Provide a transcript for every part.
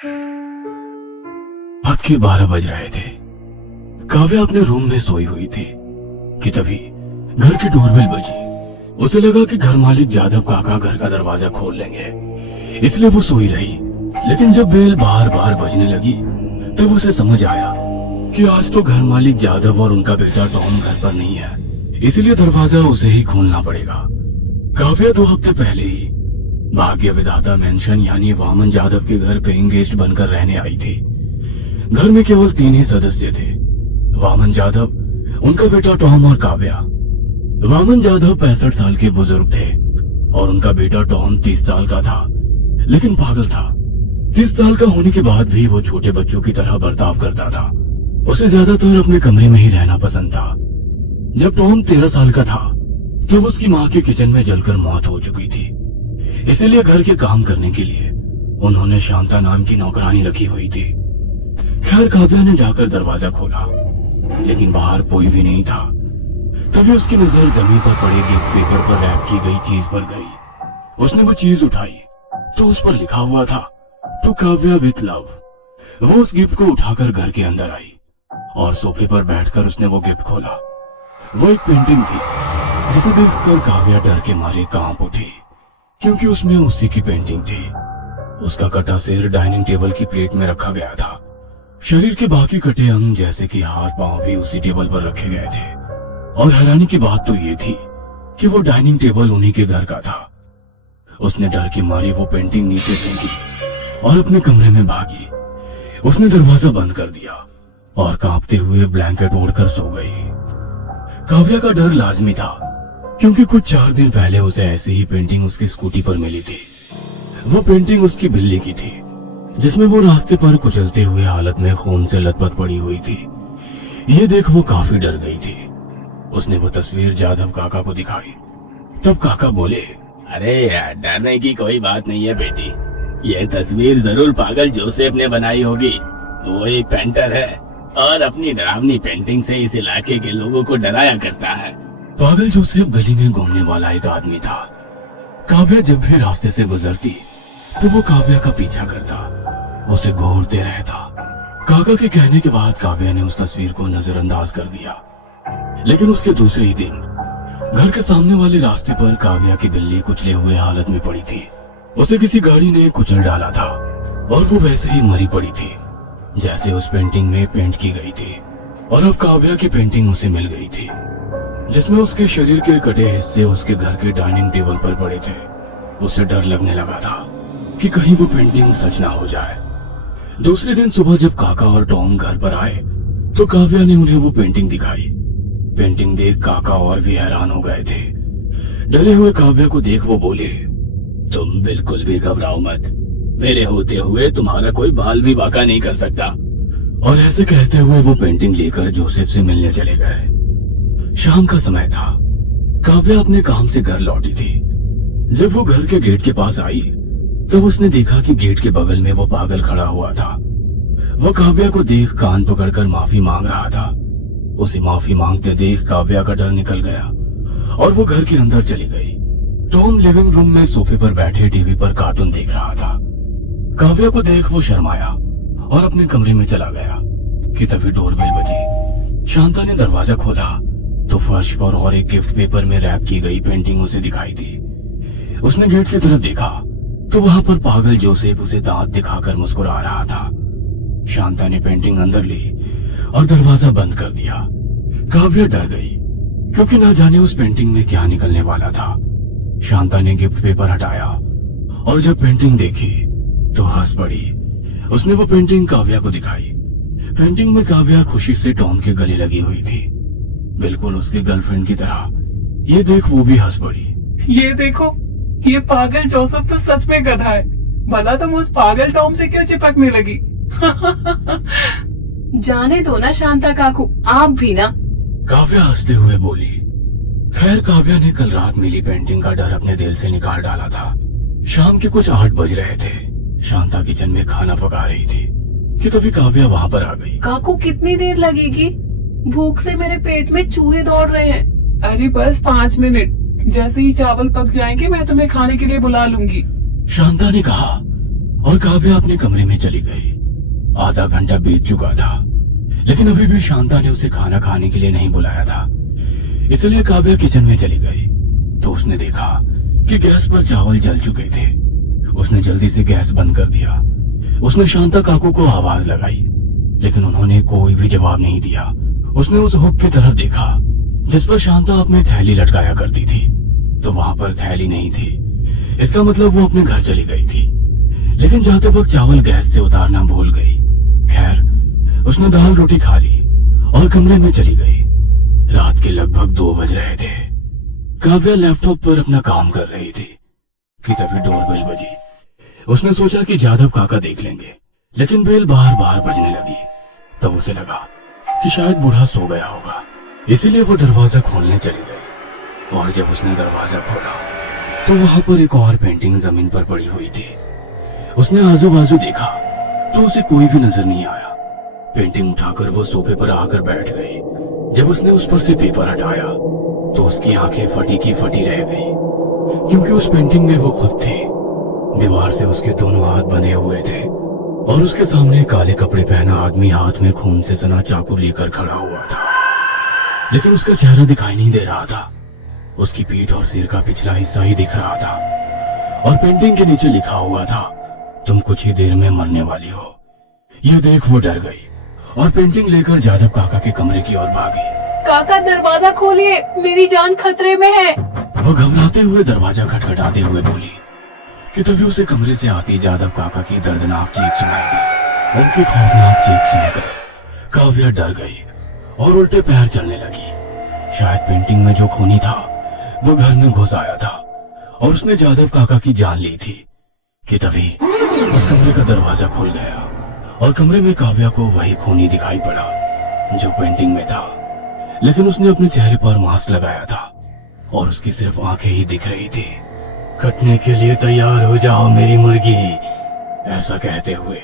रात के 12 बज रहे थे। काव्या अपने रूम में सोई हुई थी कि तभी घर की डोरबेल बजी। उसे लगा कि घर मालिक जादव काका घर का दरवाजा खोल लेंगे, इसलिए वो सोई रही। लेकिन जब बेल बार बार बजने लगी तब उसे समझ आया कि आज तो घर मालिक जादव और उनका बेटा टॉम घर पर नहीं है, इसलिए दरवाजा उसे ही खोलना पड़ेगा। काव्या 2 हफ्ते पहले ही भाग्य विधाता मेंशन यानी वामन जादव के घर पेइंग गेस्ट बनकर रहने आई थी। घर में केवल 3 ही सदस्य थे, वामन जादव, उनका बेटा टॉम और काव्या। वामन जादव 65 साल के बुजुर्ग थे और उनका बेटा टॉम 30 साल का था, लेकिन पागल था। 30 साल का होने के बाद भी वो छोटे बच्चों की तरह बर्ताव करता था। उसे ज्यादातर अपने कमरे में ही रहना पसंद था। जब टॉम 13 साल का था तब उसकी माँ के किचन में जलकर मौत हो चुकी थी, इसीलिए घर के काम करने के लिए उन्होंने शांता नाम की नौकरानी रखी हुई थी। खैर काव्या ने जाकर दरवाजा खोला, लेकिन बाहर कोई भी नहीं था। तभी उसकी नजर जमीन पर पड़े गिफ्ट पेपर पर रैप की गई चीज पर गई। उसने वो चीज उठाई तो उस पर लिखा हुआ था टू काव्या विथ लव। वो उस गिफ्ट को उठाकर घर के अंदर आई और सोफे पर बैठकर उसने वो गिफ्ट खोला। वो एक पेंटिंग थी जिसे देखकर काव्या डर के मारे कांप उठी, क्योंकि उसमें उसी की पेंटिंग थी। उसका कटा सिर डाइनिंग टेबल की प्लेट में रखा गया था। शरीर के बाकी कटे अंग जैसे कि हाथ पांव भी उसी टेबल पर रखे गए थे। और हैरानी की बात तो ये थी कि वो डाइनिंग टेबल उन्हीं के घर का था। उसने डर की मारी वो पेंटिंग नीचे फेंकी और अपने कमरे में भागी। उसने दरवाजा बंद कर दिया और कांपते हुए ब्लैंकेट ओढ़कर सो गई। काव्या का डर लाजमी था, क्योंकि कुछ 4 दिन पहले उसे ऐसी ही पेंटिंग उसकी स्कूटी पर मिली थी। वो पेंटिंग उसकी बिल्ली की थी, जिसमें वो रास्ते पर कुचलते हुए हालत में खून से लथपथ पड़ी हुई थी। ये देख वो काफी डर गई थी। उसने वो तस्वीर जादव काका को दिखाई। तब काका बोले, अरे यार, डरने की कोई बात नहीं है बेटी। ये तस्वीर जरूर पागल जोसेफ ने बनाई होगी। वो एक पेंटर है और अपनी डरावनी पेंटिंग से इस इलाके के लोगों को डराया करता है। पागल जोसेफ गली में घूमने वाला एक आदमी था। काव्या जब भी रास्ते से गुजरती तो वो काव्या का पीछा करता, उसे घूरते रहता। काका के कहने के बाद काव्या ने उस तस्वीर को नजरअंदाज कर दिया। लेकिन उसके दूसरे ही दिन घर के सामने वाले रास्ते पर काव्या की बिल्ली कुचले हुए हालत में पड़ी थी। उसे किसी गाड़ी ने कुचल डाला था और वो वैसे ही मरी पड़ी थी जैसे उस पेंटिंग में पेंट की गई थी। और अब काव्या की पेंटिंग उसे मिल गई थी, जिसमें उसके शरीर के कटे हिस्से उसके घर के डाइनिंग टेबल पर पड़े थे। उसे डर लगने लगा था कि कहीं वो पेंटिंग सच ना हो जाए। दूसरे दिन सुबह जब काका और टॉम घर पर आए तो काव्या ने उन्हें वो पेंटिंग दिखाई। पेंटिंग देख काका और भी हैरान हो गए थे। डरे हुए काव्या को देख वो बोले, तुम बिल्कुल भी घबराओ मत। मेरे होते हुए तुम्हारा कोई बाल भी बांका नहीं कर सकता। और ऐसे कहते हुए वो पेंटिंग लेकर जोसेफ से मिलने चले गए। शाम का समय था। काव्या अपने काम से घर लौटी थी। जब वो घर के गेट के पास आई तब उसने देखा कि गेट के बगल में वो पागल खड़ा हुआ था। वो काव्या को देख कान पकड़कर माफी मांग रहा था। उसे माफी मांगते देख काव्या का डर निकल गया और वो घर के अंदर चली गई। टॉम लिविंग रूम में सोफे पर बैठे टीवी पर कार्टून देख रहा था। काव्या को देख वो शर्माया और अपने कमरे में चला गया कि तभी डोरबेल बजी। शांता ने दरवाजा खोला तो फर्श पर और एक गिफ्ट पेपर में रैप की गई पेंटिंग उसे दिखाई दी। उसने गेट की तरफ देखा तो वहां पर पागल जोसेफ उसे दांत दिखाकर मुस्कुरा रहा था। शांता ने पेंटिंग अंदर ली और दरवाजा बंद कर दिया। काव्या डर गई, क्योंकि ना जाने उस पेंटिंग में क्या निकलने वाला था। शांता ने गिफ्ट पेपर हटाया और जब पेंटिंग देखी तो हंस पड़ी। उसने वो पेंटिंग काव्या को दिखाई। पेंटिंग में काव्या खुशी से टॉम के गले लगी हुई थी, बिल्कुल उसके गर्लफ्रेंड की तरह। ये देख वो भी हंस पड़ी। ये देखो, ये पागल जोसेफ तो सच में गधा है। भला तुम उस पागल टॉम से क्यों चिपकने लगी? जाने दो ना शांता काकू, आप भी ना। काव्या हंसते हुए बोली। खैर काव्या ने कल रात मिली पेंटिंग का डर अपने दिल से निकाल डाला था। शाम के कुछ 8 बज रहे थे। शांता किचन में खाना पका रही थी कि तभी काव्या वहाँ पर आ गई। काकू कितनी देर लगेगी? भूख से मेरे पेट में चूहे दौड़ रहे हैं। अरे बस 5 मिनट, जैसे ही चावल पक जाएंगे मैं तुम्हें खाने के लिए बुला लूंगी। शांता ने कहा और काव्या अपने कमरे में चली गई। आधा घंटा बीत चुका था, लेकिन अभी भी शांता ने उसे खाना खाने के लिए नहीं बुलाया था। इसलिए काव्या किचन में चली गई तो उसने देखा कि गैस पर चावल जल चुके थे। उसने जल्दी से गैस बंद कर दिया। उसने शांता काकू को आवाज लगाई, लेकिन उन्होंने कोई भी जवाब नहीं दिया। उसने उस हुक की तरफ देखा जिस पर शांता अपनी थैली लटकाया करती थी, तो वहां पर थैली नहीं थी। इसका मतलब वो अपने घर चली गई थी, लेकिन जाते वक्त चावल गैस से उतारना भूल गई। खैर, उसने दाल रोटी खा ली और कमरे में चली गई। रात के लगभग 2 बज रहे थे। काव्या लैपटॉप पर अपना काम कर रही थी कि तभी डोरबेल बजी। उसने सोचा कि जादव काका देख लेंगे, लेकिन बेल बार बार बजने लगी। तब उसे लगा कि शायद बूढ़ा सो गया होगा, इसीलिए वो दरवाजा खोलने चली गई। और जब उसने दरवाजा खोला तो वहां पर एक और पेंटिंग जमीन पर पड़ी हुई थी। उसने आजू बाजू देखा तो उसे कोई भी नजर नहीं आया। पेंटिंग उठाकर वो सोफे पर आकर बैठ गई। जब उसने उस पर से पेपर हटाया तो उसकी आंखें फटी की फटी रह गई, क्योंकि उस पेंटिंग में वो खुद थी। दीवार से उसके दोनों हाथ बंधे हुए थे और उसके सामने काले कपड़े पहना आदमी हाथ में खून से सना चाकू लेकर खड़ा हुआ था, लेकिन उसका चेहरा दिखाई नहीं दे रहा था। उसकी पीठ और सिर का पिछला हिस्सा ही दिख रहा था और पेंटिंग के नीचे लिखा हुआ था, तुम कुछ ही देर में मरने वाली हो। यह देख वो डर गई और पेंटिंग लेकर जादव काका के कमरे की ओर भागी। काका दरवाजा खोलिए, मेरी जान खतरे में है। वो घबराते हुए दरवाजा खटखटाते हुए बोली कि तभी उसे कमरे से आती जादव काका की दर्दनाक चीख सुनाई दी। उनकी खौफनाक चीख सुनकर काव्या डर गई और उल्टे पैर चलने लगी। शायद पेंटिंग में जो खूनी था वो घर में घुस आया था और उसने जादव काका की जान ली थी कि तभी उस कमरे का दरवाजा खुल गया और कमरे में काव्या को वही खूनी दिखाई पड़ा जो पेंटिंग में था, लेकिन उसने अपने चेहरे पर मास्क लगाया था और उसकी सिर्फ आंखें ही दिख रही थी। कटने के लिए तैयार हो जाओ मेरी मुर्गी, ऐसा कहते हुए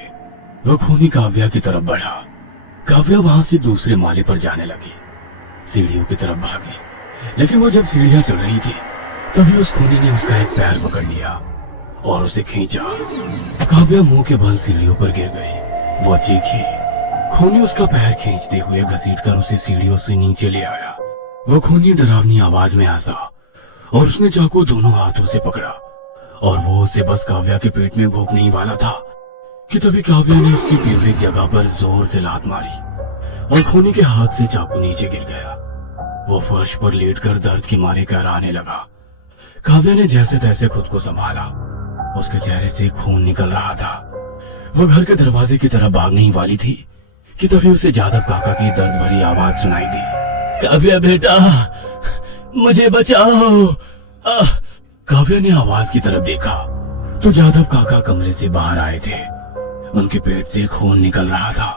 वो खूनी काव्या की तरफ बढ़ा। काव्या वहां से दूसरे माले पर जाने लगी, सीढ़ियों की तरफ भागी, लेकिन वो जब सीढ़ियां चल रही थी तभी उस खूनी ने उसका एक पैर पकड़ लिया और उसे खींचा। काव्या मुंह के बल सीढ़ियों पर गिर गई। वो चीखी। खूनी उसका पैर खींचते हुए घसीटकर उसे सीढ़ियों से नीचे ले आया। वो खूनी डरावनी आवाज में हंसा और उसने चाकू दोनों हाथों से पकड़ा और वो उसे बस काव्या के पेट में घोंपने ही वाला था कि तभी काव्या ने उसकी फेवरेट जगह पर जोर से लात मारी और खूनी के हाथ से चाकू नीचे गिर गया। वो फर्श पर लेटकर दर्द की मारे कराने लगा। काव्या ने जैसे तैसे खुद को संभाला। उसके चेहरे से खून निकल रहा था। वो घर के दरवाजे की तरफ भागने ही वाली थी कि तभी उसे जादव काका की दर्द भरी आवाज सुनाई दी। काव्या बेटा, मुझे बचाओ। काव्या ने आवाज की तरफ देखा तो जादव काका कमरे से बाहर आए थे। उनके पेट से खून निकल रहा था।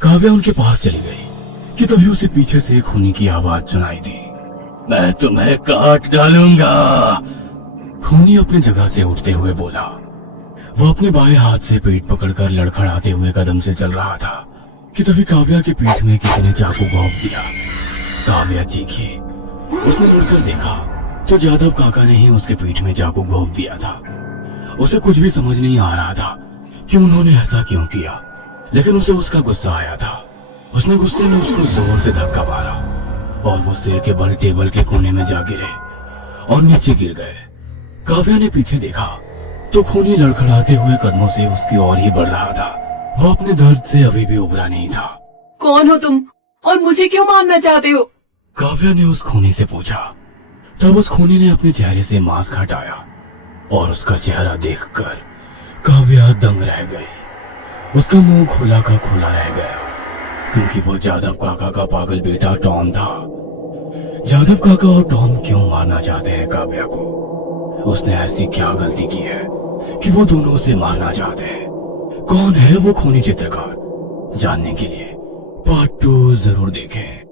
काव्या उनके पास चली गई कि तभी उसे पीछे से खूनी की आवाज सुनाई दी। मैं तुम्हें काट डालूंगा। खूनी अपनी जगह से उठते हुए बोला। वो अपने बाएं हाथ से पेट पकड़कर लड़खड़ाते हुए कदम से चल रहा था कि तभी काव्या के पीठ में किसी ने चाकू घोंप दिया। काव्या चीखी। उसने मुड़कर देखा तो जादव काका ने ही उसके पीठ में चाकू घोंप दिया था। उसे कुछ भी समझ नहीं आ रहा था कि उन्होंने ऐसा क्यों किया, लेकिन उसे उसका गुस्सा आया था। उसने गुस्से में उसको जोर से धक्का मारा और वो सिर के बल टेबल के कोने में जा गिरे और नीचे गिर गए। काव्या ने पीछे देखा तो खूनी लड़खड़ाते हुए कदमों से उसकी ओर ही बढ़ रहा था। वो अपने दर्द से अभी भी उबरा नहीं था। कौन हो तुम और मुझे क्यों मारना चाहते हो? काव्या ने उस खूनी से पूछा। तब उस खूनी ने अपने चेहरे से मास्क हटाया और उसका चेहरा देखकर काव्या दंग रह गई। उसका मुंह खुला का खुला रह गया, क्योंकि वो जादव काका का पागल बेटा टॉम था। जादव काका और टॉम क्यों मारना चाहते हैं काव्या को? उसने ऐसी क्या गलती की है कि वो दोनों उसे मारना चाहते हैं? कौन है वो खूनी चित्रकार? जानने के लिए पार्ट 2 जरूर देखें।